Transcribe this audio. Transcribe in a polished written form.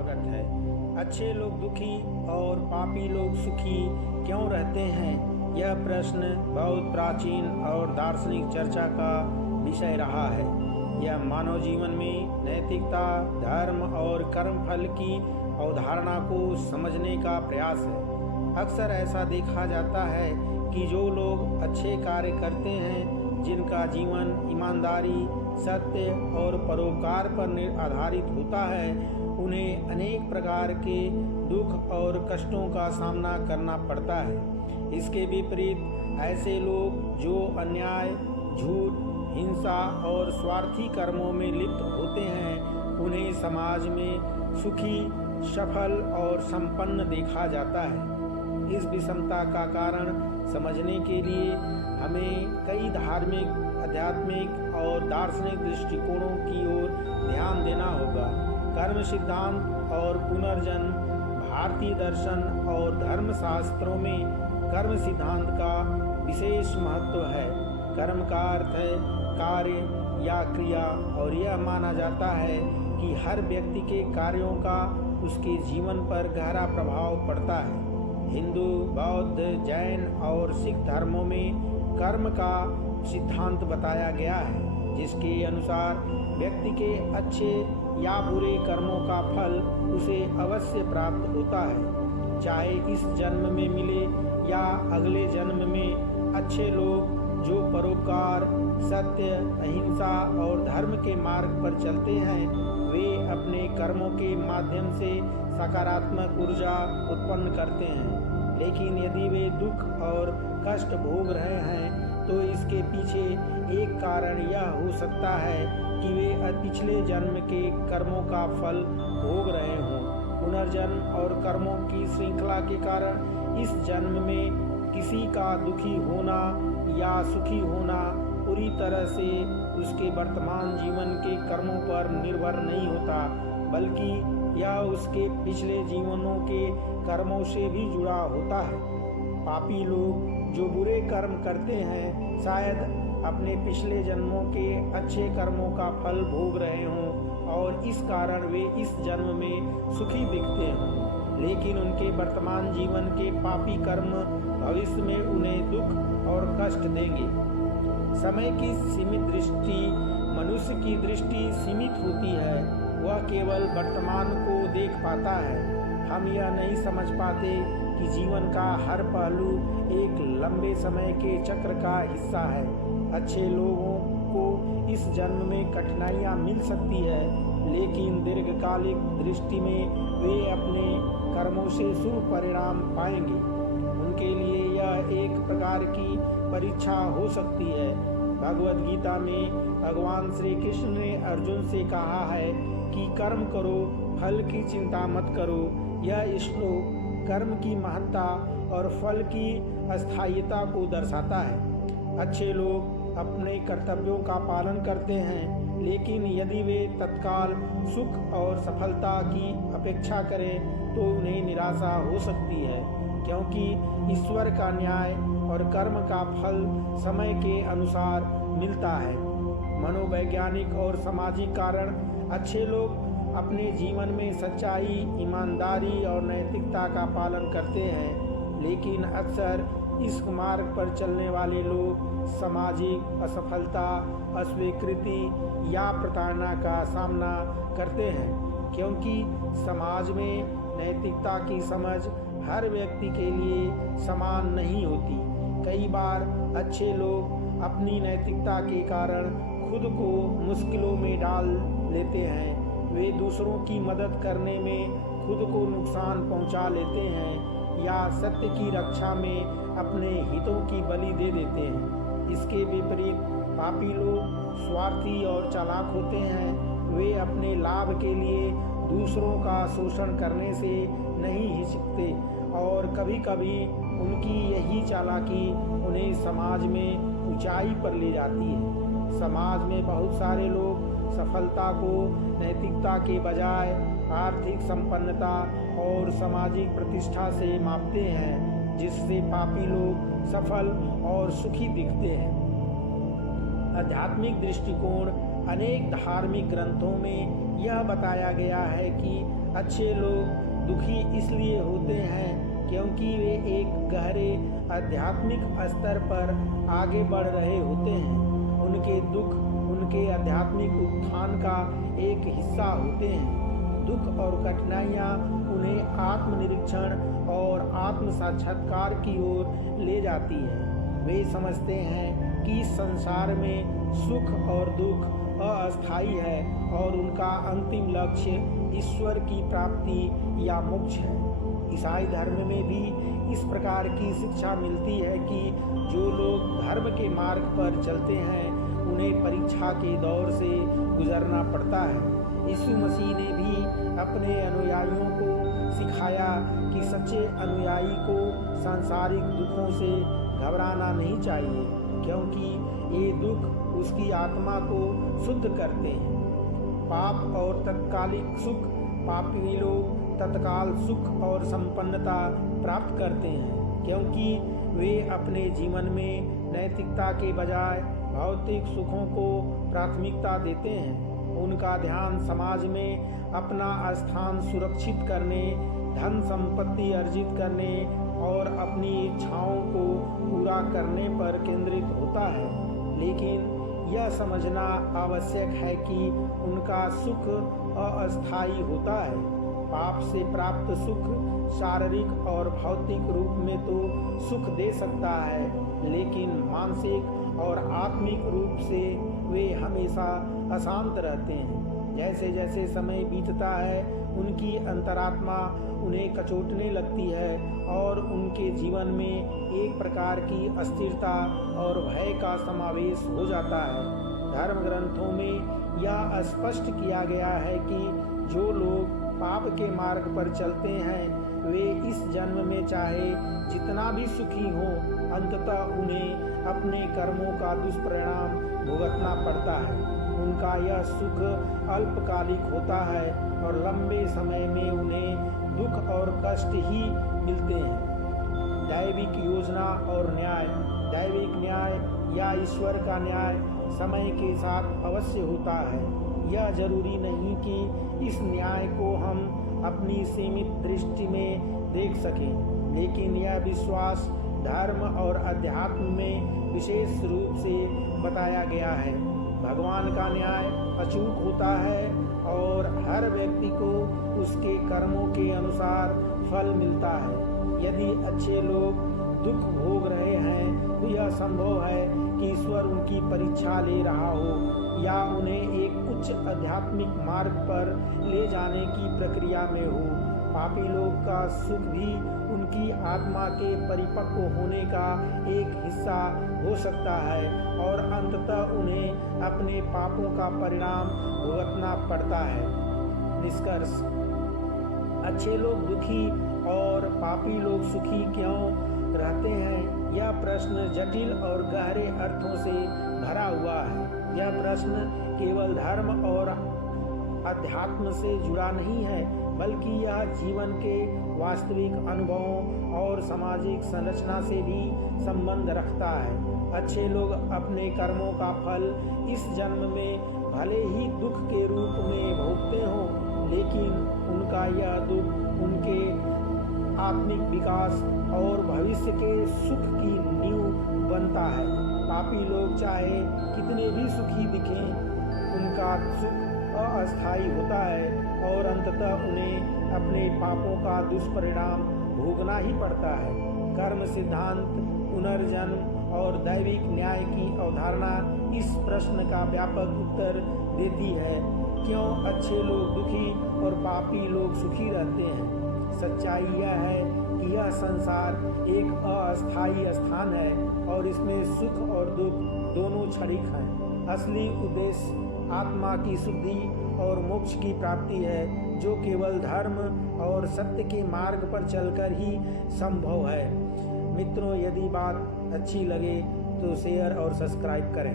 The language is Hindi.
स्वागत है। अच्छे लोग दुखी और पापी लोग सुखी क्यों रहते हैं? यह प्रश्न बहुत प्राचीन और दार्शनिक चर्चा का विषय रहा है। यह मानव जीवन में नैतिकता, धर्म और कर्मफल की अवधारणा को समझने का प्रयास है। अक्सर ऐसा देखा जाता है कि जो लोग अच्छे कार्य करते हैं, जिनका जीवन ईमानदारी, सत्य और परोपकार पर आधारित होता है, उन्हें अनेक प्रकार के दुख और कष्टों का सामना करना पड़ता है। इसके विपरीत ऐसे लोग जो अन्याय, झूठ, हिंसा और स्वार्थी कर्मों में लिप्त होते हैं, उन्हें समाज में सुखी, सफल और संपन्न देखा जाता है। इस विषमता का कारण समझने के लिए हमें कई धार्मिक, आध्यात्मिक और दार्शनिक दृष्टिकोणों की ओर ध्यान देना होगा। कर्म सिद्धांत और पुनर्जन्म। भारतीय दर्शन और धर्मशास्त्रों में कर्म सिद्धांत का विशेष महत्व है। कर्म का अर्थ है कार्य या क्रिया, और यह माना जाता है कि हर व्यक्ति के कार्यों का उसके जीवन पर गहरा प्रभाव पड़ता है। हिंदू, बौद्ध, जैन और सिख धर्मों में कर्म का सिद्धांत बताया गया है, जिसके अनुसार व्यक्ति के अच्छे या बुरे कर्मों का फल उसे अवश्य प्राप्त होता है, चाहे इस जन्म में मिले या अगले जन्म में। अच्छे लोग जो परोपकार, सत्य, अहिंसा और धर्म के मार्ग पर चलते हैं, वे अपने कर्मों के माध्यम से सकारात्मक ऊर्जा उत्पन्न करते हैं। लेकिन यदि वे दुख और कष्ट भोग रहे हैं, तो इसके पीछे एक कारण यह हो सकता है कि वे पिछले जन्म के कर्मों का फल भोग रहे हों। पुनर्जन्म और कर्मों की श्रृंखला के कारण इस जन्म में किसी का दुखी होना या सुखी होना पूरी तरह से उसके वर्तमान जीवन के कर्मों पर निर्भर नहीं होता, बल्कि यह उसके पिछले जीवनों के कर्मों से भी जुड़ा होता है। पापी लोग जो बुरे कर्म करते हैं, शायद अपने पिछले जन्मों के अच्छे कर्मों का फल भोग रहे हों और इस कारण वे इस जन्म में सुखी दिखते हैं। लेकिन उनके वर्तमान जीवन के पापी कर्म भविष्य में उन्हें दुख और कष्ट देंगे। समय की सीमित दृष्टि, मनुष्य की दृष्टि सीमित होती है। वह केवल वर्तमान को देख पाता है। हम यह नहीं समझ पाते कि जीवन का हर पहलू एक लंबे समय के चक्र का हिस्सा है। अच्छे लोगों को इस जन्म में कठिनाइयाँ मिल सकती है, लेकिन दीर्घकालिक दृष्टि में वे अपने कर्मों से शुभ परिणाम पाएंगे। उनके लिए यह एक प्रकार की परीक्षा हो सकती है। भगवद गीता में भगवान श्री कृष्ण ने अर्जुन से कहा है कि कर्म करो, फल की चिंता मत करो। यह श्लोक कर्म की महत्ता और फल की अस्थायीता को दर्शाता है। अच्छे लोग अपने कर्तव्यों का पालन करते हैं, लेकिन यदि वे तत्काल सुख और सफलता की अपेक्षा करें तो उन्हें निराशा हो सकती है, क्योंकि ईश्वर का न्याय और कर्म का फल समय के अनुसार मिलता है। मनोवैज्ञानिक और सामाजिक कारण। अच्छे लोग अपने जीवन में सच्चाई, ईमानदारी और नैतिकता का पालन करते हैं, लेकिन अक्सर इस मार्ग पर चलने वाले लोग सामाजिक असफलता, अस्वीकृति या प्रताड़ना का सामना करते हैं, क्योंकि समाज में नैतिकता की समझ हर व्यक्ति के लिए समान नहीं होती। कई बार अच्छे लोग अपनी नैतिकता के कारण खुद को मुश्किलों में डाल लेते हैं। वे दूसरों की मदद करने में खुद को नुकसान पहुंचा लेते हैं या सत्य की रक्षा में अपने हितों की बलि दे देते हैं। इसके विपरीत पापी लोग स्वार्थी और चालाक होते हैं। वे अपने लाभ के लिए दूसरों का शोषण करने से नहीं हिचकते, और कभी कभी उनकी यही चालाकी उन्हें समाज में ऊंचाई पर ले जाती है। समाज में बहुत सारे लोग सफलता को नैतिकता के बजाय आर्थिक संपन्नता और सामाजिक प्रतिष्ठा से मापते हैं, जिससे पापी लोग सफल और सुखी दिखते हैं। आध्यात्मिक दृष्टिकोण अनेक धार्मिक ग्रंथों में यह बताया गया है कि अच्छे लोग दुखी इसलिए होते हैं क्योंकि वे एक गहरे आध्यात्मिक स्तर पर आगे बढ़ रहे होते हैं। उनके दुख उनके आध्यात्मिक उत्थान का एक हिस्सा होते हैं। दुख और कठिनाइयाँ उन्हें आत्मनिरीक्षण और आत्म साक्षात्कार की ओर ले जाती है। वे समझते हैं कि इस संसार में सुख और दुख अस्थायी है और उनका अंतिम लक्ष्य ईश्वर की प्राप्ति या मोक्ष है। ईसाई धर्म में भी इस प्रकार की शिक्षा मिलती है कि जो लोग धर्म के मार्ग पर चलते हैं उन्हें परीक्षा के दौर से गुजरना पड़ता है। यीशु मसीह ने भी अपने अनुयायियों को सिखाया कि सच्चे अनुयायी को सांसारिक दुखों से घबराना नहीं चाहिए, क्योंकि ये दुख उसकी आत्मा को शुद्ध करते हैं। पाप और तत्कालिक सुख, पापी लोग तत्काल सुख और संपन्नता प्राप्त करते हैं, क्योंकि वे अपने जीवन में नैतिकता के बजाय भौतिक सुखों को प्राथमिकता देते हैं। उनका ध्यान समाज में अपना स्थान सुरक्षित करने, धन संपत्ति अर्जित करने और अपनी इच्छाओं को पूरा करने पर केंद्रित होता है। लेकिन यह समझना आवश्यक है कि उनका सुख अस्थायी होता है। पाप से प्राप्त सुख शारीरिक और भौतिक रूप में तो सुख दे सकता है, लेकिन मानसिक और आत्मिक रूप से वे हमेशा अशांत रहते हैं। जैसे जैसे समय बीतता है उनकी अंतरात्मा उन्हें कचोटने लगती है और उनके जीवन में एक प्रकार की अस्थिरता और भय का समावेश हो जाता है। धर्म ग्रंथों में यह स्पष्ट किया गया है कि जो लोग पाप के मार्ग पर चलते हैं वे इस जन्म में चाहे जितना भी सुखी हों, अंततः उन्हें अपने कर्मों का दुष्परिणाम भुगतना पड़ता है। उनका यह सुख अल्पकालिक होता है और लंबे समय में उन्हें दुख और कष्ट ही मिलते हैं। दैविक योजना और न्याय, दैविक न्याय या ईश्वर का न्याय समय के साथ अवश्य होता है। यह जरूरी नहीं कि इस न्याय को हम अपनी सीमित दृष्टि में देख सकें, लेकिन यह विश्वास धर्म और अध्यात्म में विशेष रूप से बताया गया है। भगवान का न्याय अचूक होता है और हर व्यक्ति को उसके कर्मों के अनुसार फल मिलता है। यदि अच्छे लोग दुख भोग रहे हैं तो यह संभव है कि ईश्वर उनकी परीक्षा ले रहा हो या उन्हें एक उच्च आध्यात्मिक मार्ग पर ले जाने की प्रक्रिया में हो। पापी लोग का सुख भी उनकी आत्मा के परिपक्व होने का एक हिस्सा हो सकता है और अंततः उन्हें अपने पापों का परिणाम भुगतना पड़ता है। निष्कर्ष: अच्छे लोग दुखी और पापी लोग सुखी क्यों रहते हैं? यह प्रश्न जटिल और गहरे अर्थों से भरा हुआ है। यह प्रश्न केवल धर्म और अध्यात्म से जुड़ा नहीं है, बल्कि यह जीवन के वास्तविक अनुभवों और सामाजिक संरचना से भी संबंध रखता है। अच्छे लोग अपने कर्मों का फल इस जन्म में भले ही दुख के रूप में भोगते हों, लेकिन उनका यह दुख उनके आत्मिक विकास और भविष्य के सुख की नींव बनता है। पापी लोग चाहे कितने भी सुखी दिखें, उनका सुख अस्थायी होता है और अंततः उन्हें अपने पापों का दुष्परिणाम भोगना ही पड़ता है। कर्म सिद्धांत, पुनर्जन्म और दैविक न्याय की अवधारणा इस प्रश्न का व्यापक उत्तर देती है, क्यों अच्छे लोग दुखी और पापी लोग सुखी रहते हैं। सच्चाई यह है कि यह संसार एक अस्थायी स्थान है और इसमें सुख और दुख दोनों क्षणिक हैं। असली उद्देश्य आत्मा की शुद्धि और मोक्ष की प्राप्ति है, जो केवल धर्म और सत्य के मार्ग पर चलकर ही संभव है। मित्रों, यदि बात अच्छी लगे तो शेयर और सब्सक्राइब करें।